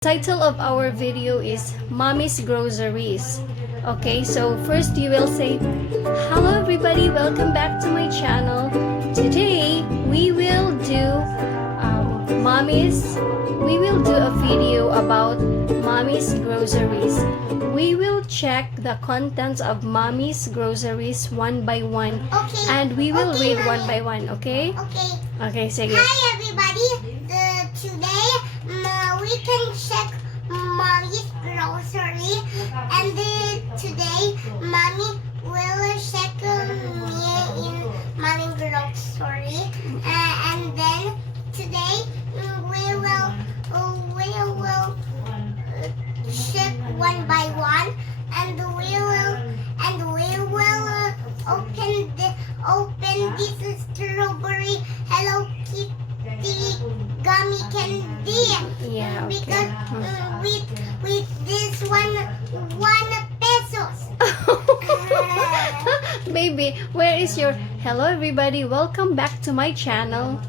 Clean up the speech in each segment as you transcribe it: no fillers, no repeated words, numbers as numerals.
Title of our video is Mommy's Groceries. Okay, so first you will say, hello everybody, welcome back to my channel. Today we will do a video about Mommy's Groceries. We will check the contents of Mommy's Groceries one by one. Okay. And we will Okay, read one Mommy. by one, okay? Okay. Okay, sige. Hi everybody. Today we can check Mommy's grocery, and today Mommy will check me in Mommy's grocery, and then today we will check one by one, and we will open this strawberry Hello Kitty gummy candy. Yeah, okay. Because with this one pesos. Baby, where is your hello everybody, welcome back to my channel.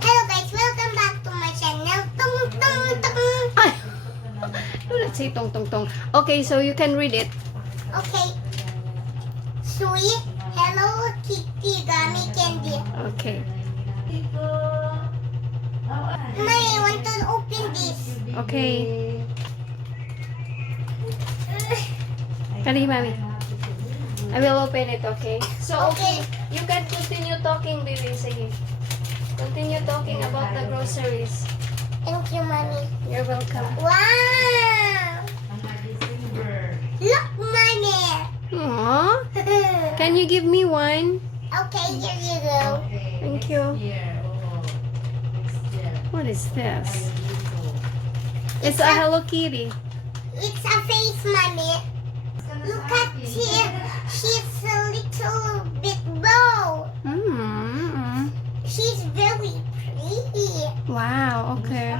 Hello guys, welcome back to my channel. Tung tung tung. Ay, let's say tong tong tong. Okay, so you can read it. Okay. Sweet Hello Kitty gummy candy. Okay. Mommy, I want to open this. Okay. Kali, mommy. I will open it, okay? So, okay. You can continue talking, baby. Sige. Continue talking about the groceries. Thank you, Mommy. You're welcome. Wow! Look, Mommy. Aww. Can you give me one? Okay, here you go. Thank you. What is this? It's a Hello Kitty. It's a face, Mommy. Look at her. She's a little bit bow. Mm-hmm. She's very pretty. Wow, okay.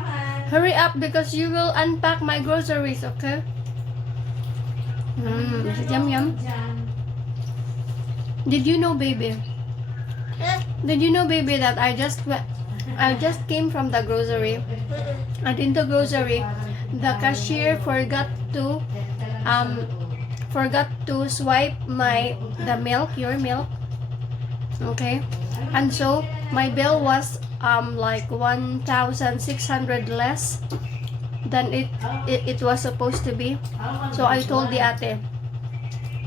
Hurry up because you will unpack my groceries, okay? Yum yum. Did you know, baby? Did you know, baby, that I just came from the grocery, and in the grocery, the cashier forgot to swipe the milk, your milk. Okay, and so my bill was like 1,600 less than it was supposed to be. So I told the ate,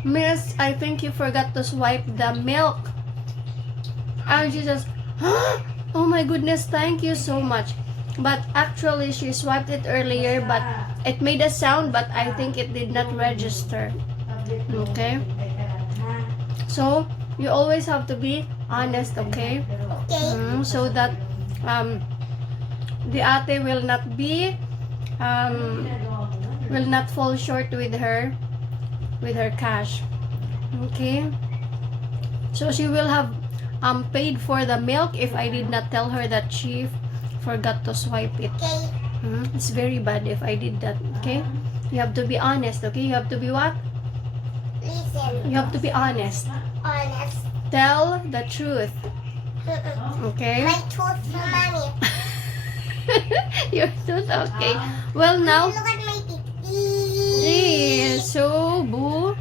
Miss, I think you forgot to swipe the milk. And she says, oh my goodness, thank you so much. But actually she swiped it earlier, but it made a sound, but I think it did not register. Okay, so you always have to be honest, okay? Okay. So that the ate will not fall short with her cash. Okay, so she will have paid for the milk if I did not tell her that she forgot to swipe it. Okay. It's very bad if I did that. Okay, you have to be honest. Okay, you have to be what? Listen. You have to be honest. Honest. Tell the truth. Okay. My tooth, Mommy. Your tooth. Okay. Well, now. Look at my teeth. So boo.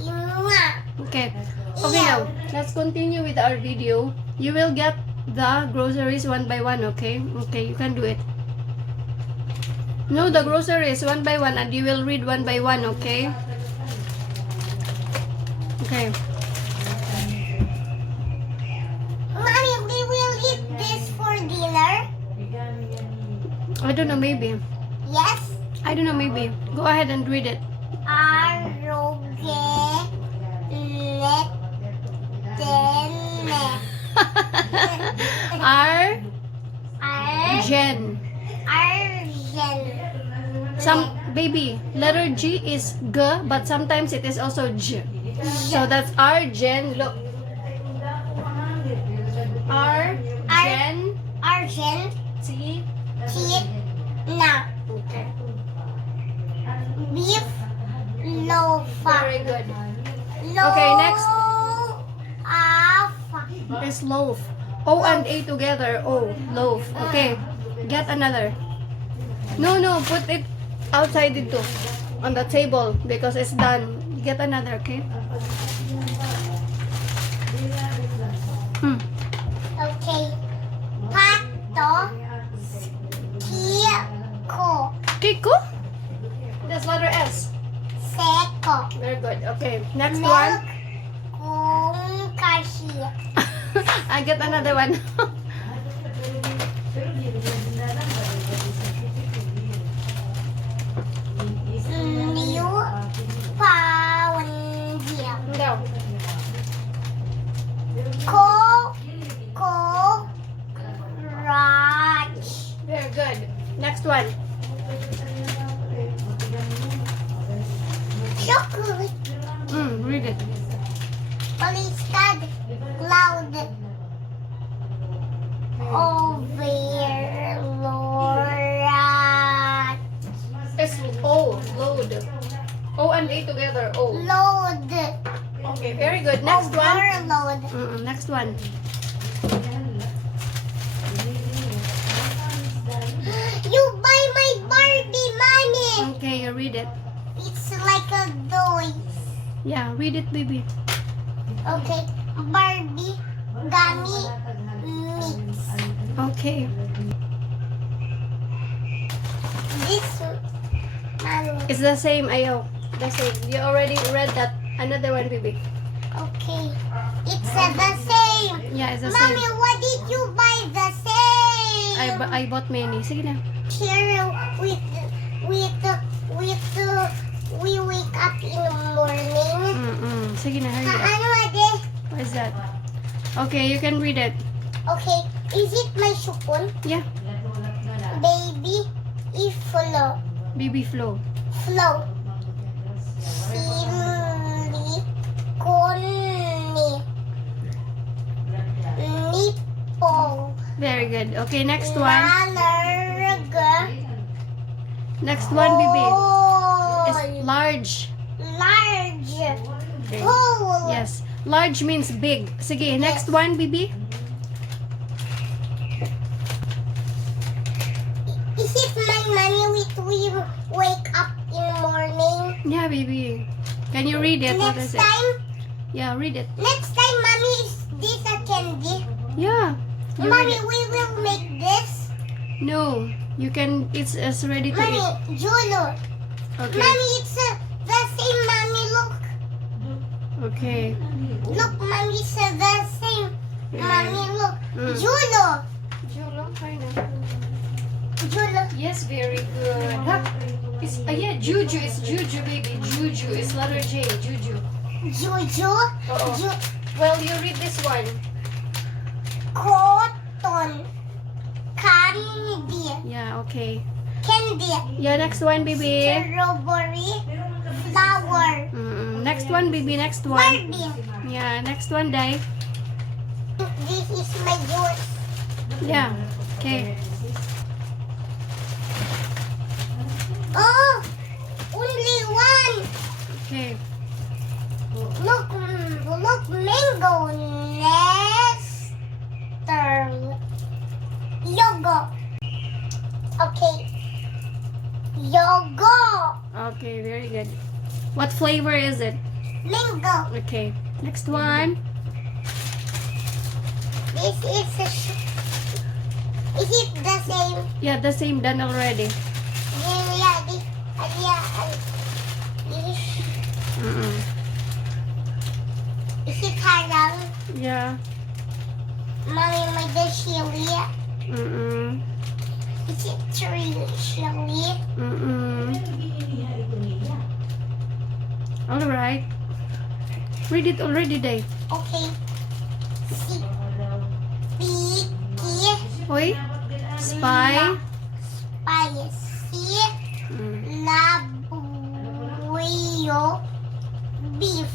Mwah. Okay. Okay, now let's continue with our video. You will get the groceries one by one, okay? Okay, you can do it. No, the groceries one by one, and you will read one by one, okay? Okay. Mommy, we will eat this for dinner. I don't know, maybe. Yes. I don't know, maybe. Go ahead and read it. Argen. Some baby letter G is G, but sometimes it is also J. So that's Argen. Look. Argen. T. Na. Okay. Beef loaf. Very good. Okay, next. It's loaf. O and A together. O, loaf. Okay. Get another. No, no, put it outside it too. On the table because it's done. Get another, okay? Hmm. Okay. Pato. Kiko. Kiko? That's letter S. Seko. Very good. Okay, next Milk. one. Kung kashi. I get another one. Liu. Pawandia. No. Ko. Raj. Very good. Next one. Chocolate. Read it. Polistad. Cloud. Overlord. It's O. Load. O and A together. O. Load. Okay, very good. Next one. Overload. Next one. You buy my Barbie, mommy. Okay, you read it. It's like a toy. Yeah, read it, baby. Okay. Barbie. Gummy. Mix. Okay. This. Mommy. It's the same, Ayo. The same. You already read that. Another one, baby. Okay. It's the same. Yeah, it's the Mommy, same. what did you buy the same? I bought many. Sige na. Here we wake up in the morning. Sige na, hurry up. Ano ade? What is that? Okay, you can read it. Okay, is it my supon? Yeah. Baby, iflo. Baby flow. Flow. Silikoni. Nipple. Very good. Okay, next one. Lalarga. Next one, baby. Is Hole. large. Large. Okay. Hole. Yes. Large means big. Sige, next one, baby. Is it my money we wake up in the morning? Yeah, baby. Can you read it? What Next is it? time, Yeah, read it. next time, mommy, is this a candy? Yeah. You read Mommy, it. we will make this. No. You can, it's ready to Mommy, eat. Jolo. Okay. Mommy, it's the same, mommy, look. Okay. Look, mommy, it's the same. Mommy, look. Mm. Jolo. Jolo, Jolo. yes, very good. Huh? It's, yeah, Juju. It's Juju, baby. Juju. It's letter J. Juju. Juju. Oo. Well, you read this one. Cotton. Candy. Yeah, okay. Candy. Yeah, next one, baby. Strawberry. Flower. Next one, baby. Next one. Barbie. Yeah, next one, Dai. This is my juice. Yeah. Okay. Oh, only one. Okay. Look, mango. Nester. Yogo. Okay. Yogo. Okay, very good. What flavor is it? Mango. Okay. Next one. This is is it the same? Yeah, the same. Done already. Yeah, this. Is it halal? Yeah. Mommy, my the chili. Is it chili? All right. Read it already, Dai. Okay. Picky. Oi. Spy. Spicy. Mm. Labuyo. Beef.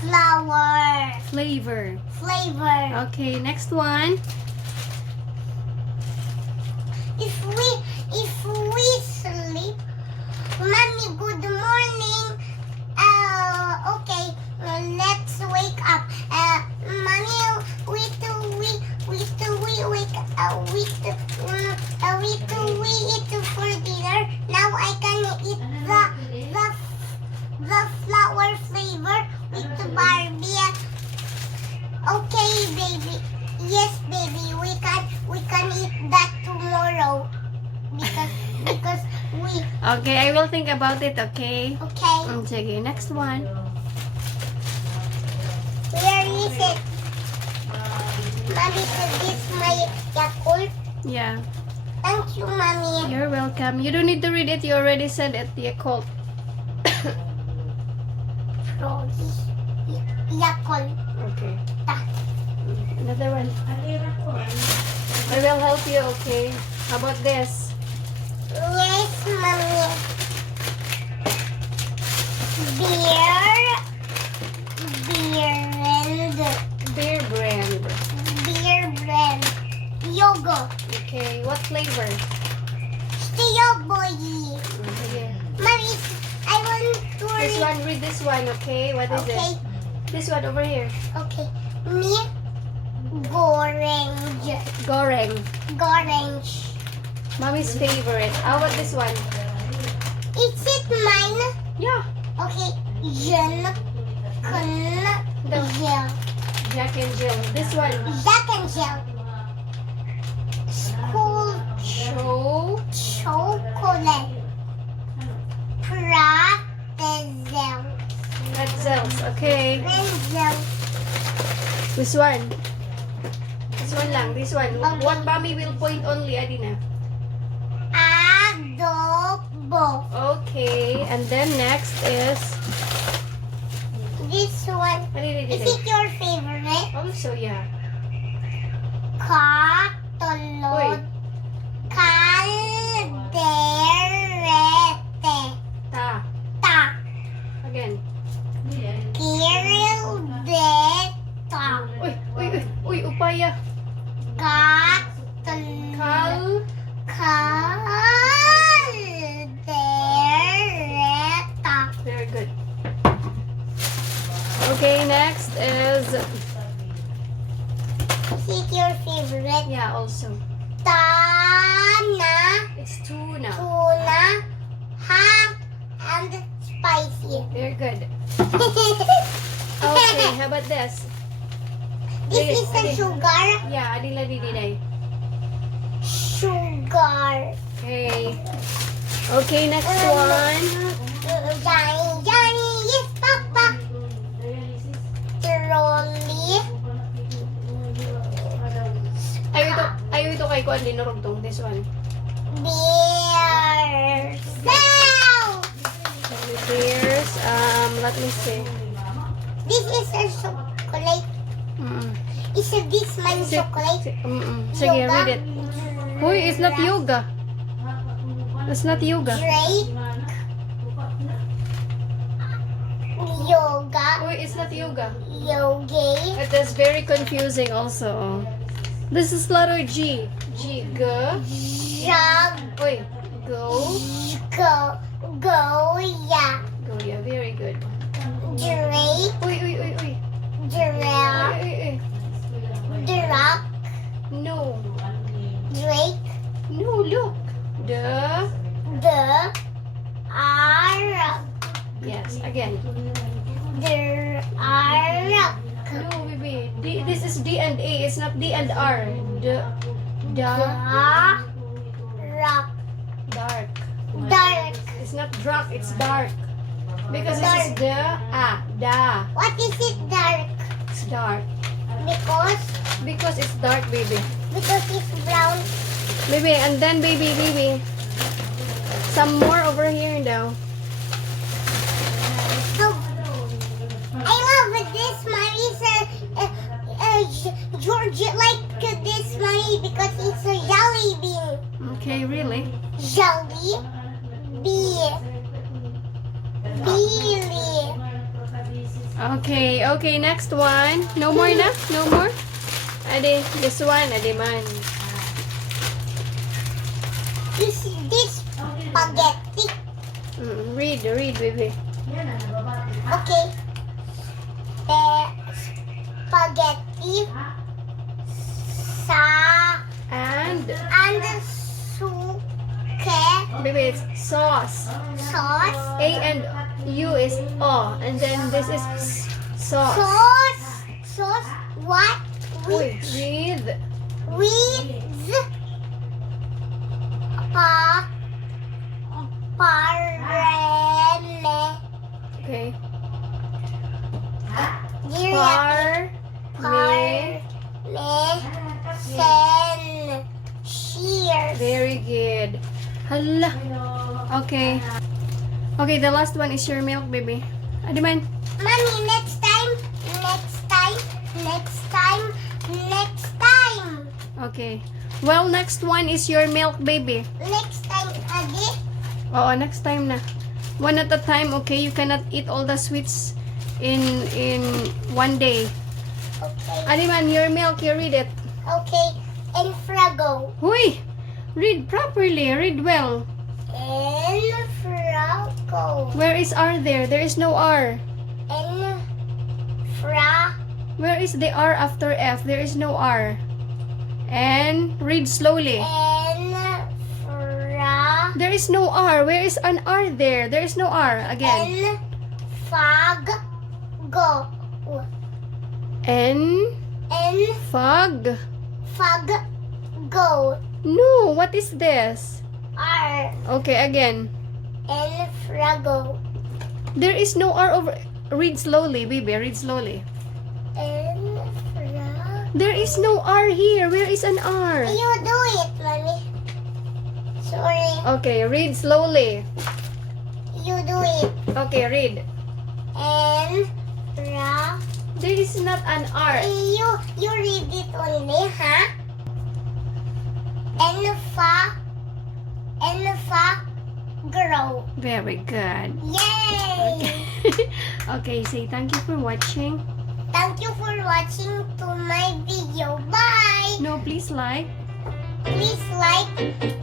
Flour. Flavor. Flavor. Okay, next one. If we sleep, mommy, good morning. Okay, let's wake up. Mommy, we wake up. We Okay, I will think about it, okay? Okay. Sige, next one. Where is it? Mommy, is this my Yakult? Yeah, Thank you, Mommy. you're welcome. You don't need to read it. You already said it, Yakult. Yakult. Okay. Ta. Another one. I will help you, okay? How about this? Yes, Mommy. Beer. Beer brand. Beer brand. Yogo. Okay, what flavor? Still boy. Sige. Mommy, I want to This read. one, read this one, okay? What is Okay. it? This one over here. Okay. Me. Goreng. Goreng. Goreng. Mommy's favorite. How about this one? Is it mine? Yeah. Okay. Jen. The Gel. Jack and Jill. This one. Jack and Gel. School Show. chocolate. Pretzel. Pretzels. Okay. Pretzel. This one. This one lang. This one. Okay. What mommy will point only, Adina? Adobo. Okay. And then next is... This one. Is it your favorite? Also, yeah. Katolod. Uy. Calderete. Ta. Ta. Again. Kirildeta. Uy, uy, uy, uy, upaya. Katol. Kal. Caldereta. Very good. Okay, next is... Is it your favorite? Yeah, also. Tana. It's tuna. Tuna. Hot and spicy. Very good. Okay, how about this? This is the sugar. Yeah, Adila Didinay. Sugar. Okay. Okay, next one. Johnny, Johnny, yes, Papa. Trolley. Ayaw ito kay Kuan Linurugtong. This one. Beer. Cell. Here's, let me see. This is a chocolate. Mm-mm. Is this my Si- chocolate? Sige, Yoga? read it. Uy, it's not yoga. It's not yoga. Drake. Yoga. Uy, it's not yoga. Yogi. It is very confusing also. This is letter G. G. G. Jug. Uy, go. Go. Go. Yeah. Go, yeah, very good. Drake. Uy, uy, uy, uy. Giraffe. Uy, uy, uy. Duck. No. Drake. No, look. The. Arab. Yes, again. Arab. No, baby. This is D and A. It's not D and R. The. Rock. Dark. Dark. It's not dark, it's dark. Because this is the. Da. What is it dark? It's dark. Because It's dark, baby. it's brown. Baby, and then baby. Some more over here now. So, I love this money, sir. George like this money because it's a jelly bean. Okay, really? Jelly bean. Billy. Okay, next one. No more na? No more? Ade, this one, ade man. This spaghetti. Read, baby. Okay. Spaghetti. And, Suke baby, it's sauce. sauce. A and U is O. And then this is sauce. Sauce. What? Uy, With Hala. Okay. Okay, the last one is your milk, baby. Adiman. Mommy, next time, next time, next time, next time. Okay. Well, next one is your milk, baby. Next time, Adi. Oo, next time na. One at a time, okay? You cannot eat all the sweets in one day. Okay. Adiman, your milk, you read it. Okay. And Frago. Huy! Read properly. Read well. And Frago. Where is R there? There is no R. And Fra. Where is the R after F? There is no R. And read slowly. And Fra. There is no R. Where is an R there? There is no R. Again. And Fag. Go. N. And Fog. Fag. Go. No, what is this? R. Okay, again. And Frago. There is no R over. Read slowly, baby. Read slowly. And Fra. There is no R here. Where is an R? You do it, mommy. Sorry. Okay, read slowly. You do it. Okay, read. And Fra. There is not an R. You read it only, huh? And fa. And fa. Grow. Very good. Yay! Okay, say thank you for watching. Thank you for watching to my video. Bye! No, please like. Please like